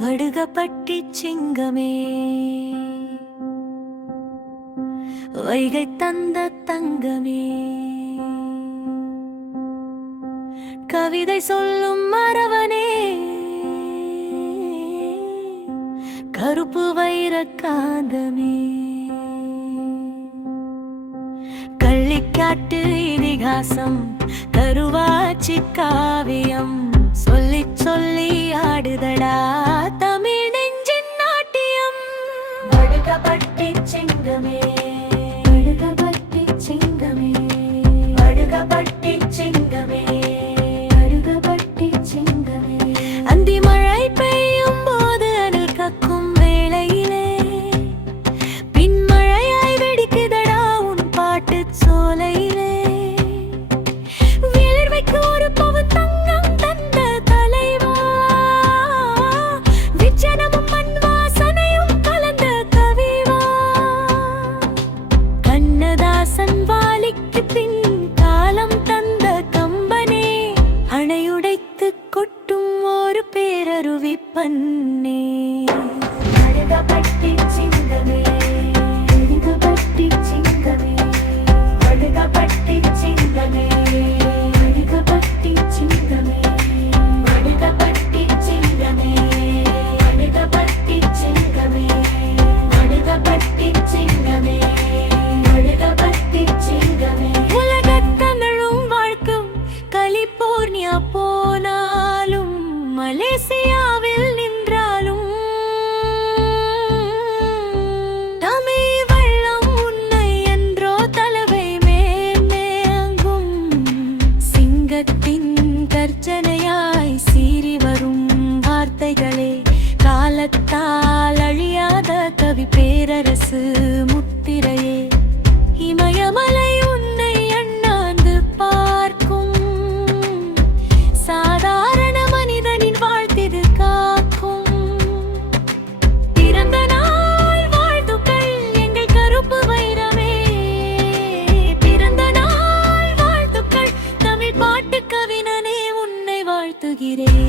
வடுகப்பட்டி சிங்கமே, வைகை தந்த தங்கமே, கவிதை சொல்லும் மறவனே, கருப்பு வைர காந்தமே, கள்ளிக்காட்டு இதிகாசம், கருவாச்சி காவியம், சொல்லி சொல்லி ஆடுதடா தமிழ் நெஞ்சின் நாட்டியம். வடுகப்பட்டி சிங்கமே, வடுகப்பட்டி சிங்கமே, வடுகப்பட்டி சிங்கமே, வடுகப்பட்டி சிங்கமே. அந்தி மழை பெய்யும் போது அனல் கக்கும் வேளையிலே, பின்மழையாய் வெடிக்குதடா உன் பாட்டு சோலையிலே. வேர்வைக்கு ஒரு பவுன் தங்கம் தந்த தலைவா, விஜனமும் மண் வாசனையும் கலந்த கவிவா. கண்ணதாசன் வாலிக்கு பின் காலம் தந்த கம்பனே, அணையுடைத்து கொட்டும் ஒரு பேரருவி பண்ணே. வடுகப்பட்டி சிங்கமே, வடுகப்பட்டி சிங்கமே, வடுகப்பட்டி சிங்கமே, வடுகப்பட்டி சிங்கமே, வடுகப்பட்டி சிங்கமே, வடுகப்பட்டி சிங்கமே, வடுகப்பட்டி சிங்கமே, வடுகப்பட்டி சிங்கமே. உலகத் தமிழும் வாழ்க்கும் கலிபோர்னியா போனாலும், மலேசியாவில் நின்றாலும், தமிழ் வள்ளம் உன்னை என்றோ தலைவை மேன்மேங்கும். சிங்கத்தின் கர்ஜனையாய் சீறி வரும் வார்த்தைகளே, காலத்தால் அழியாத கவி பேரரசு முத்திரையே. இமயமலை உன்னை அண்ணாந்து பார்க்கும், சாதாரண மனிதனின் வாழ்த்திது காக்கும். பிறந்த நாள் வாழ்த்துக்கள் எங்கள் கருப்பு வைரமே, பிறந்த நாள் வாழ்த்துக்கள் தமிழ் பாட்டு கவிஞனே, உன்னை வாழ்த்துகிறேன்.